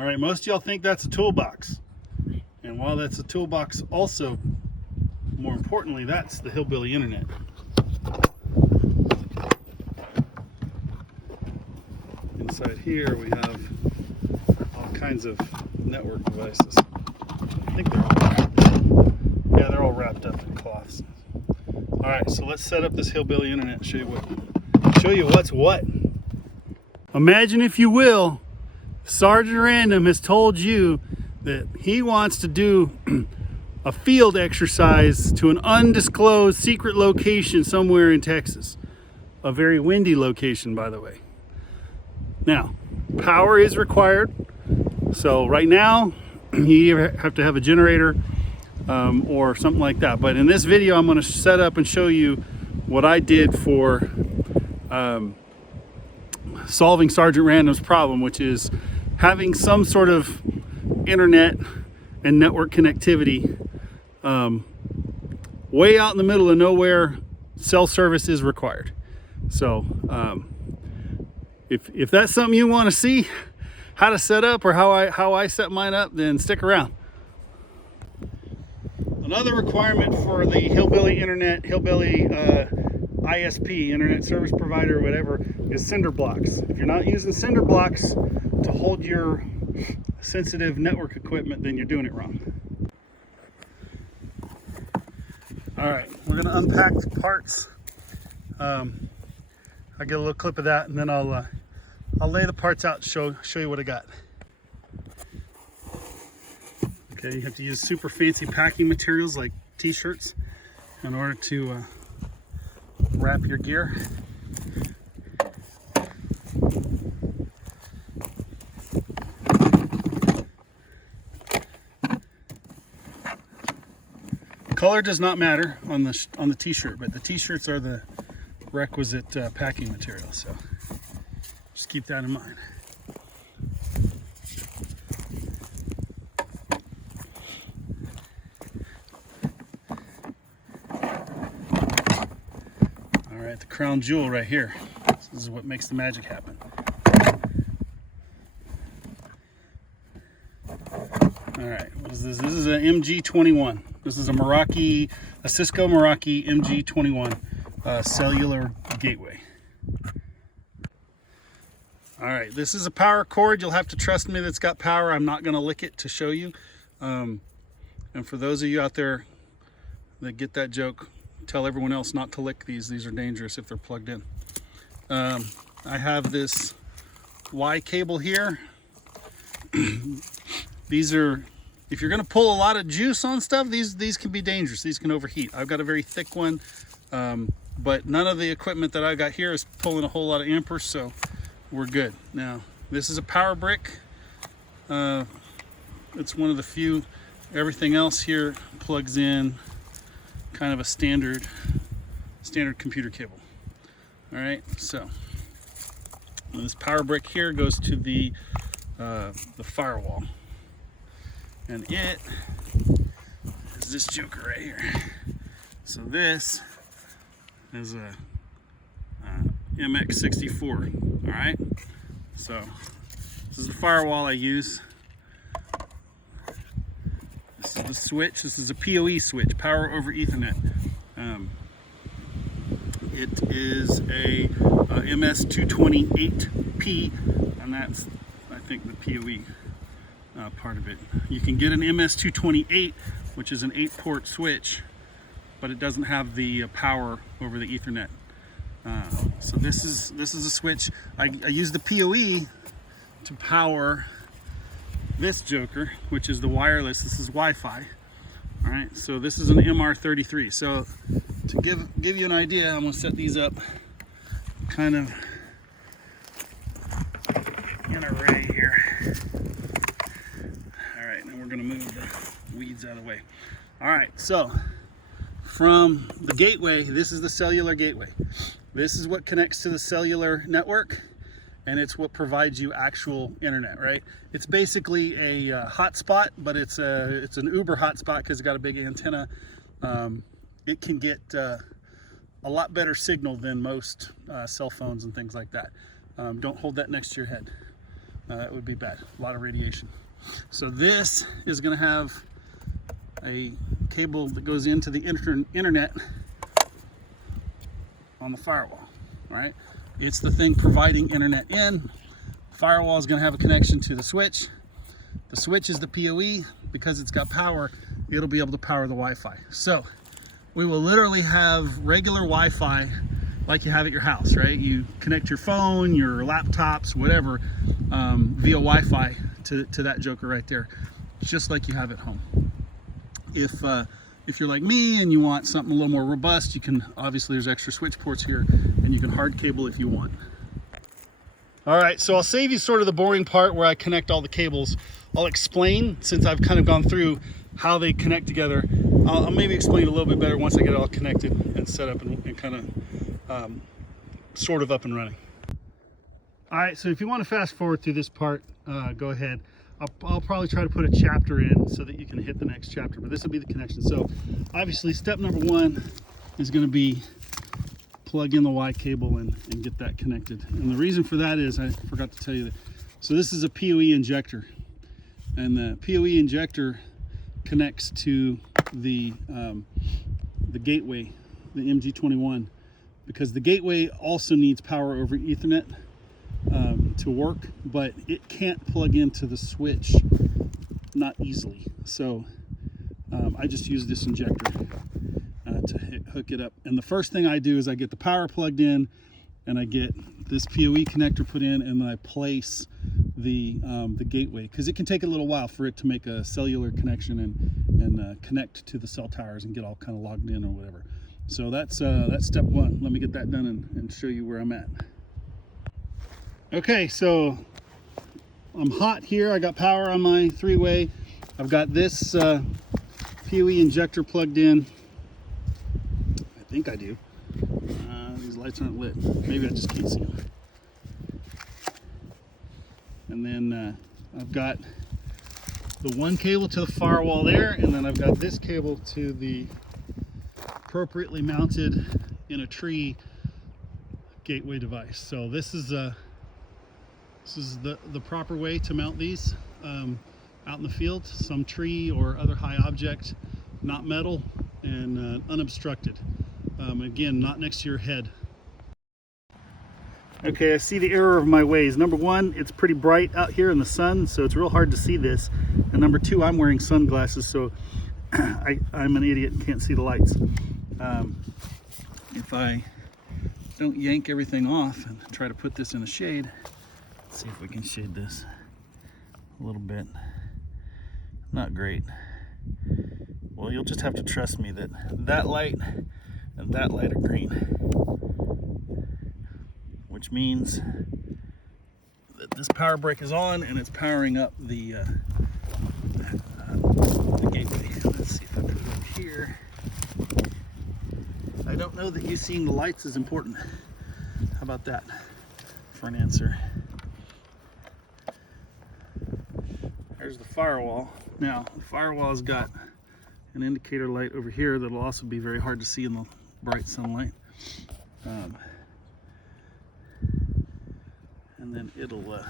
All right, most of y'all think that's a toolbox. And while that's a toolbox, also, more importantly, that's the Hillbilly internet. Inside here we have all kinds of network devices. I think they're all wrapped. Yeah, they're all wrapped up in cloths. All right, so let's set up this Hillbilly internet and show you what's what. Imagine, if you will, Sergeant Random has told you that he wants to do a field exercise to an undisclosed secret location somewhere in Texas. A very windy location, by the way. Now, power is required. So right now, you either have to have a generator or something like that. But in this video, I'm going to set up and show you what I did for solving Sergeant Random's problem, which is having some sort of internet and network connectivity way out in the middle of nowhere. Cell service is required. So if that's something you want to see how to set up, or how I set mine up, then stick around. Another requirement for the Hillbilly internet, Hillbilly ISP, internet service provider, or whatever, is cinder blocks. If you're not using cinder blocks to hold your sensitive network equipment, then you're doing it wrong. All right, we're gonna unpack the parts. I'll get a little clip of that, and then I'll lay the parts out and show you what I got. Okay, you have to use super fancy packing materials like t-shirts in order to wrap your gear. Color does not matter on the t-shirt, but the t-shirts are the requisite packing material, so just keep that in mind. All right, the crown jewel right here. This is what makes the magic happen. All right, what is this? This is an MG21. This is a Cisco Meraki MG21 cellular gateway. All right, this is a power cord. You'll have to trust me that it's got power. I'm not gonna lick it to show you. And for those of you out there that get that joke, tell everyone else not to lick these. These are dangerous if they're plugged in. I have this Y cable here. These are, if you're gonna pull a lot of juice on stuff, these can be dangerous. These can overheat. I've got a very thick one, but none of the equipment that I got here is pulling a whole lot of amperes, so we're good. Now, this is a power brick. It's one of the few. Everything else here plugs in kind of a standard computer cable. All right, so this power brick here goes to the firewall, and it is this joker right here. So this is a MX64. All right, so this is the firewall I use. This is the switch. This is a PoE switch, power over Ethernet. It is a MS228P, and that's, I think, the PoE part of it. You can get an MS228, which is an 8-port switch, but it doesn't have the power over the Ethernet. So this is a switch. I use the PoE to power this joker, which is the wireless. This is Wi-Fi. All right, so this is an MR33. So to give you an idea, I'm gonna set these up kind of in an array here. All right, now we're gonna move the weeds out of the way. All right, so from the gateway, this is the cellular gateway. This is what connects to the cellular network, and it's what provides you actual internet, right? It's basically a hotspot, but it's an Uber hotspot because it's got a big antenna. It can get a lot better signal than most cell phones and things like that. Don't hold that next to your head. that would be bad. A lot of radiation. So this is going to have a cable that goes into the internet on the firewall, right? It's the thing providing internet in. Firewall is going to have a connection to the switch. The switch is the PoE. Because it's got power, it'll be able to power the Wi-Fi. So we will literally have regular Wi-Fi like you have at your house, right? You connect your phone, your laptops, whatever, via Wi-Fi to that joker right there, just like you have at home. If you're like me and you want something a little more robust, you can, obviously there's extra switch ports here, and you can hard cable if you want. All right, so I'll save you sort of the boring part where I connect all the cables. I'll explain, since I've kind of gone through how they connect together. I'll maybe explain a little bit better once I get it all connected and set up and kind of sort of up and running. All right, so if you want to fast forward through this part, go ahead. I'll probably try to put a chapter in so that you can hit the next chapter, but this will be the connection. So obviously step number one is going to be plug in the Y cable and get that connected. And the reason for that is, I forgot to tell you that, so this is a PoE injector. And the PoE injector connects to the gateway, the MG21, because the gateway also needs power over Ethernet to work, but it can't plug into the switch, not easily. So I just use this injector to hook it up. And the first thing I do is I get the power plugged in, and I get this PoE connector put in, and then I place the gateway, because it can take a little while for it to make a cellular connection and connect to the cell towers and get all kind of logged in or whatever. So that's step one. Let me get that done and show you where I'm at. Okay, so I'm hot here. I got power on my three-way. I've got this PoE injector plugged in. I think I do. These lights aren't lit. Maybe I just can't see them. And then I've got the one cable to the firewall there, and then I've got this cable to the appropriately mounted in a tree gateway device. So this is the proper way to mount these out in the field, some tree or other high object, not metal, and unobstructed. Again, not next to your head. Okay, I see the error of my ways. Number one, it's pretty bright out here in the sun, so it's real hard to see this. And number two, I'm wearing sunglasses, so I'm an idiot and can't see the lights. If I don't yank everything off and try to put this in the shade, let's see if we can shade this a little bit. Not great. Well, you'll just have to trust me that that light and that light are green, which means that this power brick is on and it's powering up the gateway. Let's see if I put it up here. I don't know that you seeing the lights is important. How about that for an answer? There's the firewall. Now, the firewall's got an indicator light over here that'll also be very hard to see in the bright sunlight. And then it'll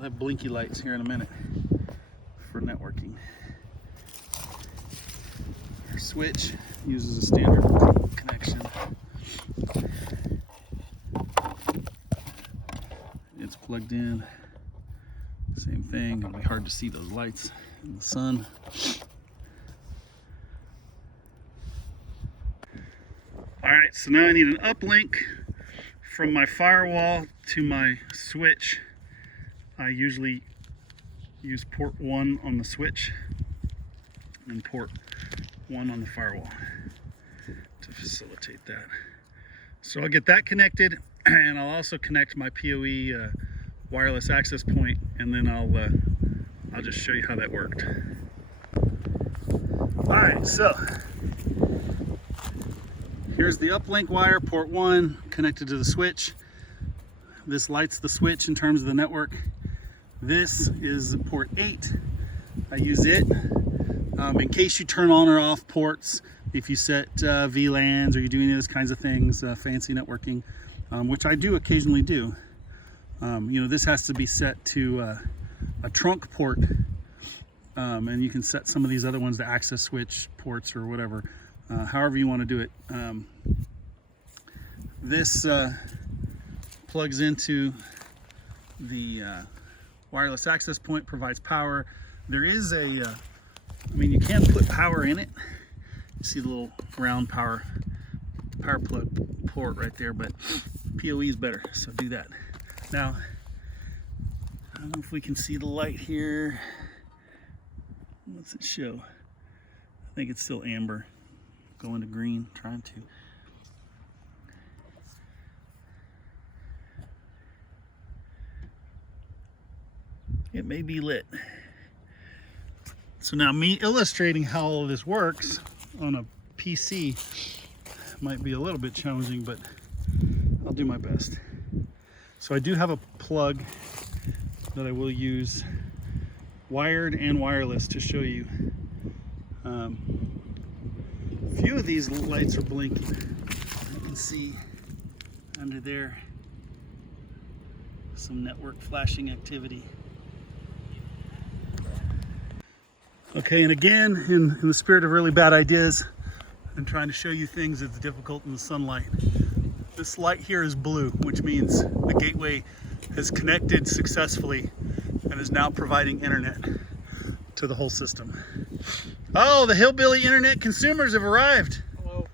have blinky lights here in a minute for networking. Our switch uses a standard connection. It's plugged in. Same thing. It'll be hard to see those lights in the sun. All right, so now I need an uplink from my firewall to my switch. I usually use port 1 on the switch and port 1 on the firewall to facilitate that. So I'll get that connected, and I'll also connect my PoE wireless access point, and then I'll just show you how that worked. All right, so here's the uplink wire, port 1 connected to the switch. This lights the switch in terms of the network. This is port 8. I use it in case you turn on or off ports, if you set VLANs or you do any of those kinds of things, fancy networking, which I do occasionally do. You know, this has to be set to a trunk port, and you can set some of these other ones to access switch ports or whatever, however you want to do it. This plugs into the wireless access point, provides power. There is a, I mean, you can put power in it. You see the little round power plug port right there, but PoE is better, so do that. Now, I don't know if we can see the light here. What's it show? I think it's still amber, going to green, trying to. It may be lit. So now me illustrating how all of this works on a PC might be a little bit challenging, but I'll do my best. So I do have a plug that I will use, wired and wireless, to show you. A few of these lights are blinking. You can see under there some network flashing activity. Okay, and again, in the spirit of really bad ideas and trying to show you things that's difficult in the sunlight, this light here is blue, which means the gateway has connected successfully and is now providing internet to the whole system. Oh, the Hillbilly internet consumers have arrived. Hello.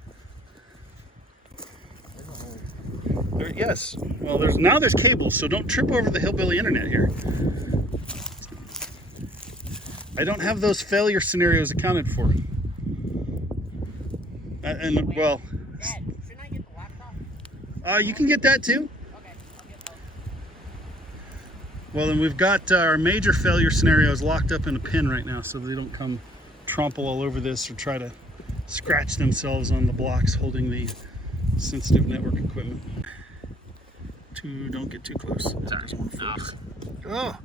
Yes, well, there's cables, so don't trip over the Hillbilly internet here. I don't have those failure scenarios accounted for. And well, Dad, shouldn't I get the laptop? you can get that too. Okay, I'll get both. Well, then we've got our major failure scenarios locked up in a pin right now, so they don't come trample all over this or try to scratch themselves on the blocks holding the sensitive network equipment. Don't get too close. Oh,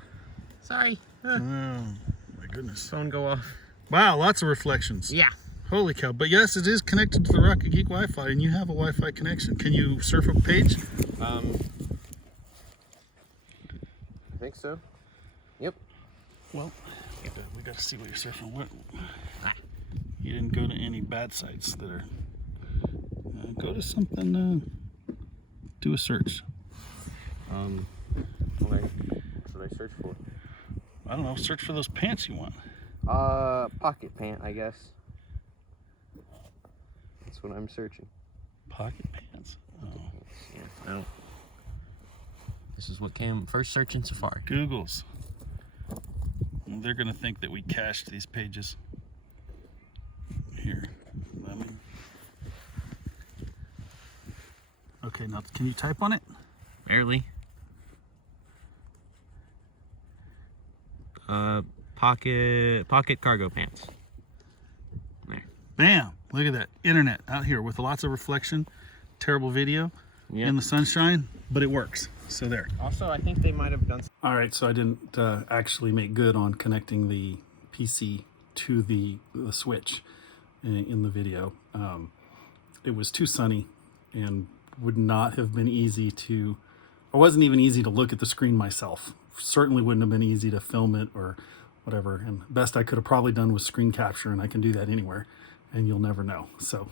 Sorry. oh my goodness. Phone go off. Wow, lots of reflections. Yeah. Holy cow. But yes, it is connected to the Rocket Geek Wi-Fi, and you have a Wi-Fi connection. Can you surf a page? I think so. Yep. Well, we got to see what you're surfing. You didn't go to any bad sites that are... go to something... do a search. What should I search for? I don't know. Search for those pants you want. Pocket pant, I guess. That's what I'm searching. Pocket pants. Oh. Yeah, I don't. This is what came first search in Safari. Google's. Well, they're gonna think that we cached these pages. Here. Let me. Okay, now can you type on it? Barely. Pocket cargo pants. There. Bam! Look at that. Internet out here with lots of reflection, terrible video in the sunshine, but it works. So there. Also, I think they might have done. All right, so I didn't actually make good on connecting the PC to the switch in the video. It was too sunny and would not have been easy to, or wasn't even easy to look at the screen myself. Certainly wouldn't have been easy to film it or whatever. And the best I could have probably done was screen capture, and I can do that anywhere, and you'll never know. So,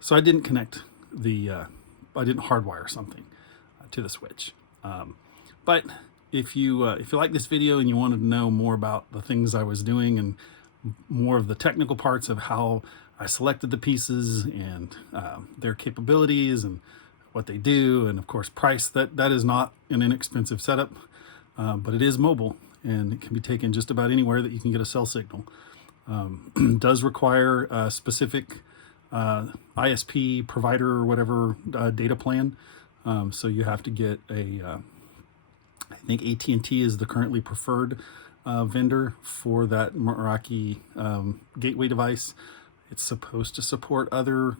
so I didn't connect the, I didn't hardwire something to the switch. But if you like this video and you wanted to know more about the things I was doing and more of the technical parts of how I selected the pieces and their capabilities and what they do, and of course price, that is not an inexpensive setup, but it is mobile and it can be taken just about anywhere that you can get a cell signal. Does require a specific ISP provider or whatever data plan. So you have to get a, I think AT&T is the currently preferred vendor for that Meraki gateway device. It's supposed to support other,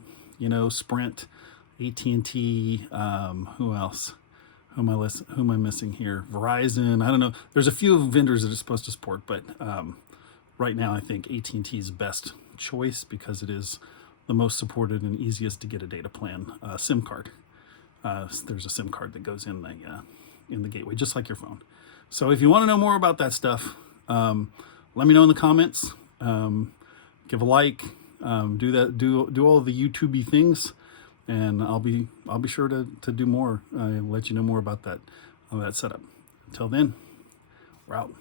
Sprint, AT&T, who else? Who am I missing here? Verizon, I don't know. There's a few vendors that it's supposed to support, but right now I think AT&T's best choice because it is the most supported and easiest to get a data plan SIM card. There's a SIM card that goes in in the gateway, just like your phone. So if you want to know more about that stuff, let me know in the comments. Give a like, do all of the YouTubey things, and I'll be sure to do more. Let you know more about that setup. Until then, we're out.